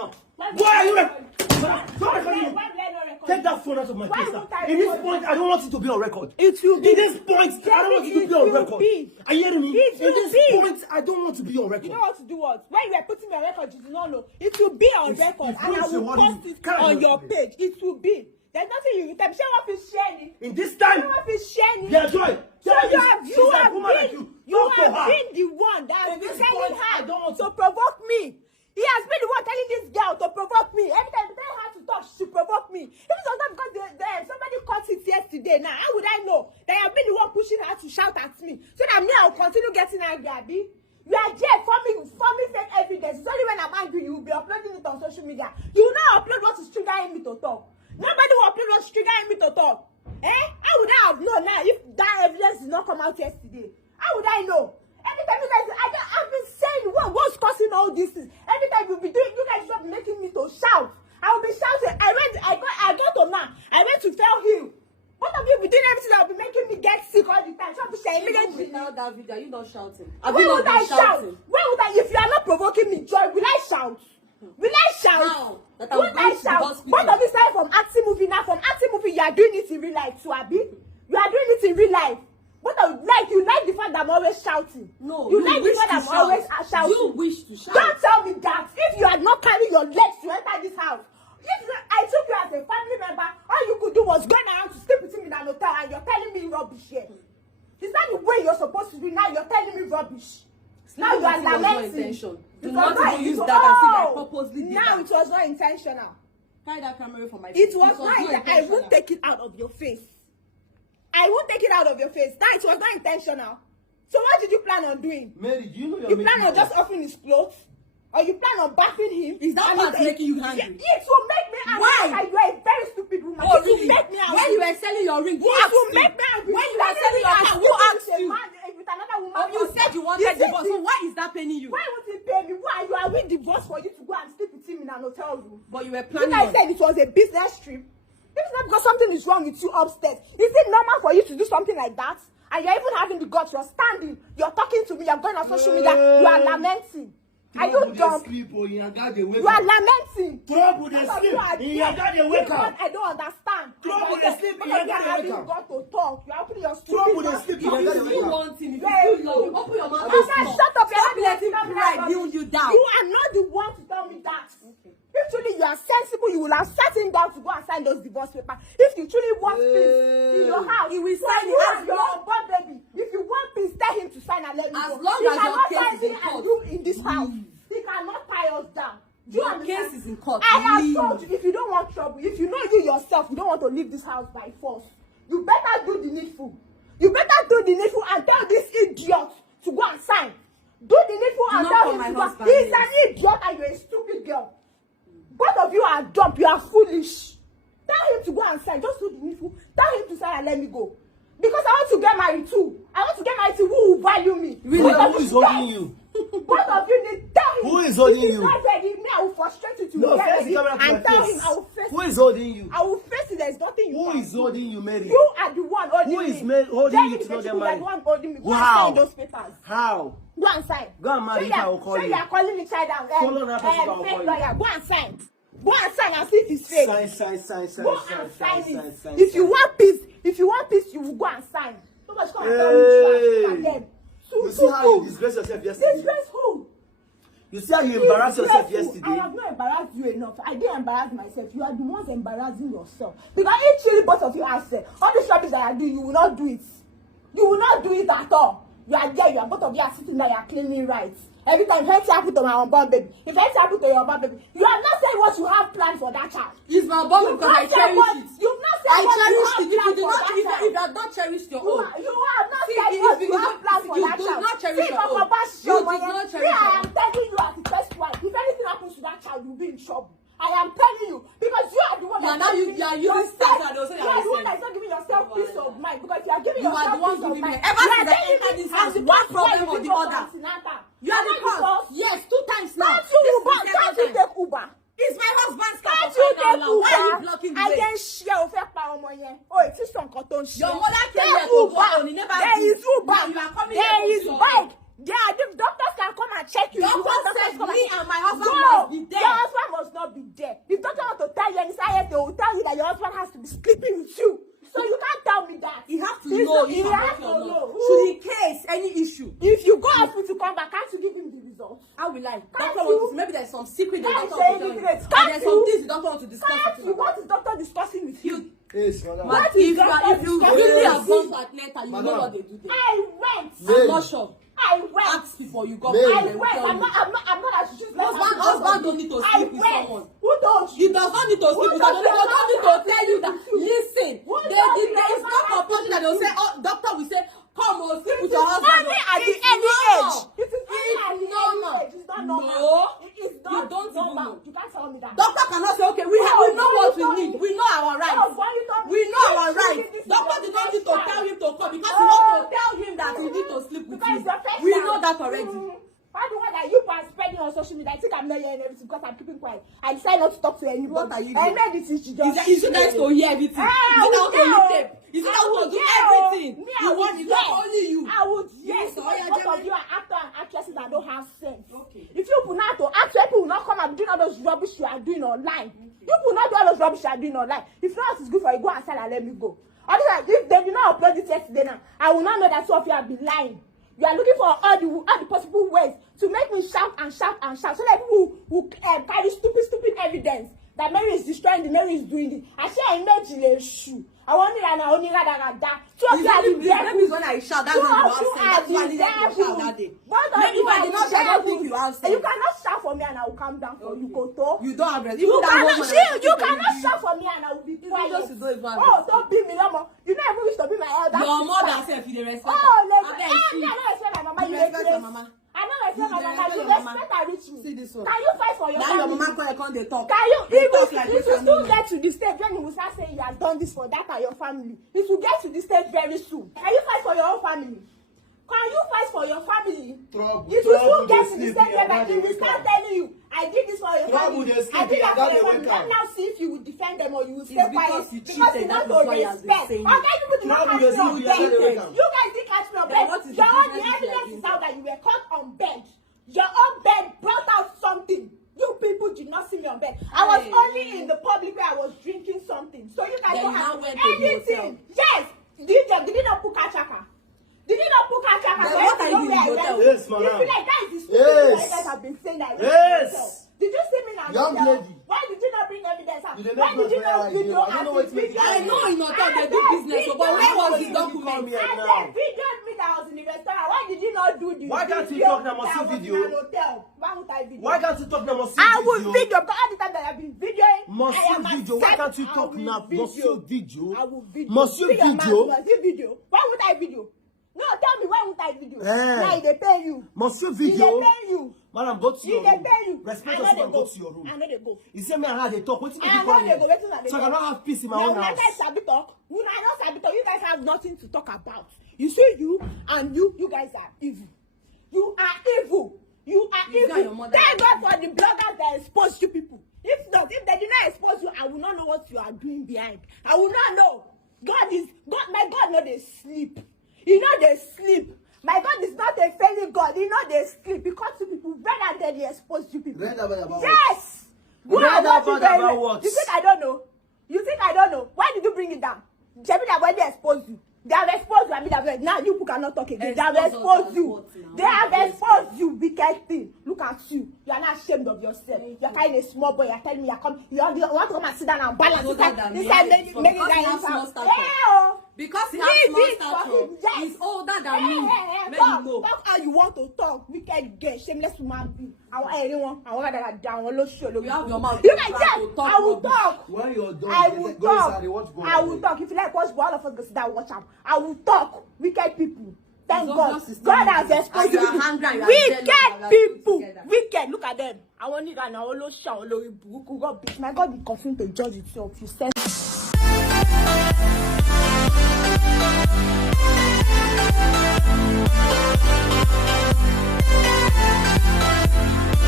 now. Why are you recording? Take that phone out of my face now. In this point, I don't want it to be on record. It will be. In this point, I don't want it to be on record. Are you hearing me? In this point, I don't want to be on record. You know what to do what? When you are putting me on record, you do not know. It will be on record, and I will post it on your page. It will be. There's nothing you will tell me. Share what is sharing. In this time, share what is sharing. Yeah, Joy. So you have been the one that has been telling her to provoke me. He has been the one telling this girl to provoke me. Every time I tell her to talk, she provoke me. If it was not because somebody caught it yesterday, now how would I know that I have been the one pushing her to shout at me? So that me, I will continue getting angry, Abby. You are there forming fake evidence. It's only when I'm angry you will be uploading it on social media. You will not upload what is triggering me to talk. Nobody will upload what is triggering me to talk. How would I have known now if that evidence did not come out yesterday? How would I know? Every time you guys, I've been saying what's causing all this things. Every time you be doing, you guys stop making me to shout. I will be shouting. I got to now. I went to tell him. Both of you be doing everything that will be making me get sick all the time. Trying to say immediately. Now that video, are you not shouting? When would I shout? When would I? If you are not provoking me, Joy, will I shout? Will I shout? How? Will I shout? Both of you started from acting movie now. From acting movie, you are doing it in real life, too, Abby. You are doing it in real life. But you like the fact that I'm always shouting. No, you like the fact that I'm always shouting. You wish to shout. Don't tell me that. If you had not carried your legs to enter this house, if I took you as a family member, all you could do was go around to sleep with him in an hotel, and you're telling me rubbish here. Is that the way you're supposed to be? Now you're telling me rubbish. Now you are lamenting. Do not even use that and say that I purposely did now that. It was not intentional. Carry that camera from my It face. was not intentional. I won't take it out of your face. I won't take it out of your face. That it was not intentional. So what did you plan on doing? Mary, do you know you plan on just offering his clothes? Or you plan on bathing him? Is that part making you angry? It will make me angry. Why? You are a very stupid woman. Oh, it really? will make me angry. When you were selling your ring, who it asked will you? make me angry. When you were selling your car, who asked you? With another woman. Oh, you said you wanted divorce. So why is that paining you? Why would he pay me? Why you are with divorce for you to go and sleep with him in an hotel room? But you were You planning. guys said it was a business trip. If it's not because something is wrong with you upstairs, is it normal for you to do something like that? And you're even having the guts, you're standing, you're talking to me, you're going on social media, you are lamenting. Are you dumb? You are lamenting. Trouble they sleep. In your dad they wake up. I don't understand. Trouble they sleep. In your dad they wake up. Got to talk. You are putting your stupid Trouble they sleep. In your dad they If wake you up. want him, if you still love him, open your mouth. Shut up. Stop letting pride kneel you down. You are not the one to tell me that. If truly you are sensible, you will have sat him down to go and sign those divorce papers. If you truly want peace in your house, he will sign you it and your unborn baby. If you want peace, tell him to sign and let me as go. long He as your cannot case is in sign court. you in this house. He cannot tie us down. Do you Your understand? case is in court. I have told you, if you don't want trouble, if you know you yourself, you don't want to leave this house by force, you better do the needful. You better do the needful and tell this idiot to go and sign. Do the needful and tell him to go. He's an idiot and you're a stupid girl. Both of you are dumb. You are foolish. Tell him to go and sign. Just do the needful. Tell him to sign and let me go. Because I want to get married too. I want to get married to who will value me. Really? Who is holding you? Both of you need tell him. Who is holding you? Not ready. Me, I will frustrate you to No, get face the ready camera to and my tell face. him I will face Who is holding you? I will face it. There's nothing you Who can is do. holding you, Mary? You are the one holding Who me. is holding you to Then not get you are married? the one holding me. Go and How? sign those papers. How? Go and sign. Go and marry if I will call you. So you are calling me child and Follow that person, I will fake call you. lawyer. Go and sign. Go and sign and see if it's fake. Sign. Go and sign it. If you want peace, you will go and sign. So much come and tell me trash again. You see how you disgrace yourself yesterday? Disgrace who? You see how you embarrassed yourself yesterday? I have not embarrassed you enough. I didn't embarrass myself. You are the ones embarrassing yourself. Because if truly both of you are said, all the rubbish that I do, you will not do it. You will not do it at all. You are there, both of you are sitting there, you are cleaning right. Every time if anything happens to my unborn baby, if anything happens to your unborn baby, you have not said what you have planned for that child. It's my unborn because I cherish it. You've not said I what you cherish have it. If you planned do for not, that if child. you have not cherished your own, You have not See, said if what you you have planned for you that do child. not cherish See, your own. you You do not cherish your I own. am telling you as the first wife, if anything happens to that child, you'll be in trouble. I am telling you because you are the one You are that's now you are using stats and also you are the one that's not giving yourself peace of mind because you are giving You are yourself the one peace of giving me. mind. Ever since I entered this house, one problem or the other. You are the cause. Yes, 2 times now. Can't you take Uber? It's my husband's car. Can't you take Uber? Why are you blocking the way? I didn't share of Oh, it is some cotton share. Your mother came There here to go on. He never There did. is Uber. Now you are coming There here is to bike. Yeah, the doctors can come and check you. Doctor The said come me and my husband Go. must be there. Your husband must not know if I'm okay or not. Should in case any issue. If you go hospital to come back, can't you give him the results? How will I? Doctor wants to see. Maybe there's some secret the Can't doctor wants to say tell you. anything. And there's some things the doctor wants to discuss Can't with you? you. What is doctor discussing with you? Yes, But What is if doctor you discussing really with have you? gone to Atlanta, you know what they do there. I went. I'm not sure. I went. Ask before you go. Babe. I They will went. tell I'm you. not as useless. Husband don't need to I sleep with went. someone. Who told He you? does not need to sleep with someone. They does not need to tell you that. Listen, it's not compulsory that they'll say, oh, doctor will say, come on, sleep with your husband. Only at the early age. It is only at the normal. early age. It's not normal. No. It is You not don't even normal. know. You can't tell me that. Doctor cannot say, okay, we know what we need. We know our rights. We know our rights. Doctor did not need to tell him to come because he wants to tell him that he need to sleep with Because you. it's your first We time. know that already. Why the one that you are spreading on social media? I think I'm not hearing everything because I'm keeping quiet. I decided not to talk to anybody. What are you I doing? made this issue just. Is it nice to hear everything? Is it how to look tape? Is it how to do everything? You want it, not only you. I would, yes. So, yeah, Most of you are actors and actresses that don't have sense. Okay. If you put out to act, people will not come and do all those rubbish you are doing online. You will not do all those rubbish you are doing online. If not, it's good for you. Go and sell and let me go. Otherwise, if they did not upload it yesterday now, I will not know that some of you have been lying. You are looking for all the possible ways to make me shout and shout and shout. So that people will carry stupid evidence that Mary is destroying the Mary is doing it. I say I made the shoe. I want it and I only that. Two of you are the Maybe when I shout, that's Two when you of have you sense. are That's why I the needed to shout that day. Both of Maybe you if I are did not the shout, I don't devils. think you have sense. You cannot shout for me and I will calm down for you, Koto. You don't have rest. You cannot, you cannot cannot shout for me and I will be quiet. just to do it, man. Oh, don't beat me no more. You don't even wish to be my elder. Your mother self, you dey respect. Oh, like, I I don't respect my mama. You You respect dey your mama. I don't respect my mama. You respect your mama. respect her rich me. See this one. Can you fight for your Now your family? mama call you, come they talk. Can you, They if talk like you this and still this. get to the stage when you will start saying you have done this for that and your family, it will get to the stage very soon. Can you fight for your own family? Can you fight for your family? Trouble. It will soon Trouble get dey to the sleep, stage your where daddy they will wake start up. telling you, I did this for your Trouble family. dey sleep, I did your that for daddy your wake family. up. Let now see if you will defend them or you will stay It's quiet. because you Because cheated, you that not is to why he has been respect. saying Okay, people did not Trouble catch dey me on sleep, your daddy bed. wake up. You guys did catch me on Then bed. what is the Your own, the business you are evidence doing? is out that you were caught on bed. Your own bed brought out something. You people did not see me on bed. I was Hey. only in the public where I was drinking something. So you guys Then don't you have now went to the hotel. anything. Yes. Did you not put Kachaka? Did you not put Kachaka? Then So what you are know you where I doing in the went? hotel? Yes, You madam. feel like that is the stupid Yes. thing you guys have been saying that I went to the Yes. hotel. Did you see me now? Young lady. Why did you not bring evidence out? You did Why not did you go not there, video I don't know as what a to make video? I know in hotel they do business, but where was the document? here And now? then videoed me that I was in the restaurant. Why did you not do the Why can't you video talk now, must that you I was video? in an hotel? Why would I video? Why can't you talk now? Must I you will video? video because all the time that I've been videoing. Must I you am video? Why accept- can't you I talk will now? Must you video? I will video. Must you See your video? mouth, must you video? Why would I video? No, tell me why would I video? Eh. Now they pay you. Must you They video? pay you. Madam, go to your They room. pay you. Respect I us know and they go go. to your room. I know they go. You say me and her they talk. What you I make know you they go. Wait till they So I go. cannot have peace in my Now, own when house. guys sabi talk, you not sabi talk. You guys have nothing to talk about. You see you and you guys are evil. You are evil. You are You got your evil. mother. Thank God for the bloggers that expose you people. If not, if they did not expose you, I will not know what you are doing behind. I will not know. My God, no they sleep. You know they sleep. My God is not a failing God. You know they sleep because you people rather than they expose you people. Read about what? Yes. Go Read and watch about it very about well. what? You think I don't know? You think I don't know? Why did you bring it down? Shebi that when they expose you. They have exposed you. I mean, now you people cannot talk again. They have exposed you. They have exposed you, wicked thing. Look at you. You are not ashamed of yourself. You are kind of a small boy. You are telling me you want to come and sit down and balance inside make that Because he has small stature, he's older than me. Let you know. Talk how you want to talk. Wicked girl, shameless woman be. I want anyone. I want that down. I want to You have your mouth. You can yes, I will talk. When you're done, I will go talk. inside, they want to go I will away. talk. If you like watch all of us go sit down watch am. I will talk. Wicked people. Thank It's God. obvious it's God not has you. exposed And you are you. hungry and you are Wicked jealous and you are people. together. Wicked. Look at them. I want it and I will shout. God be confirmed to judge itself. You said.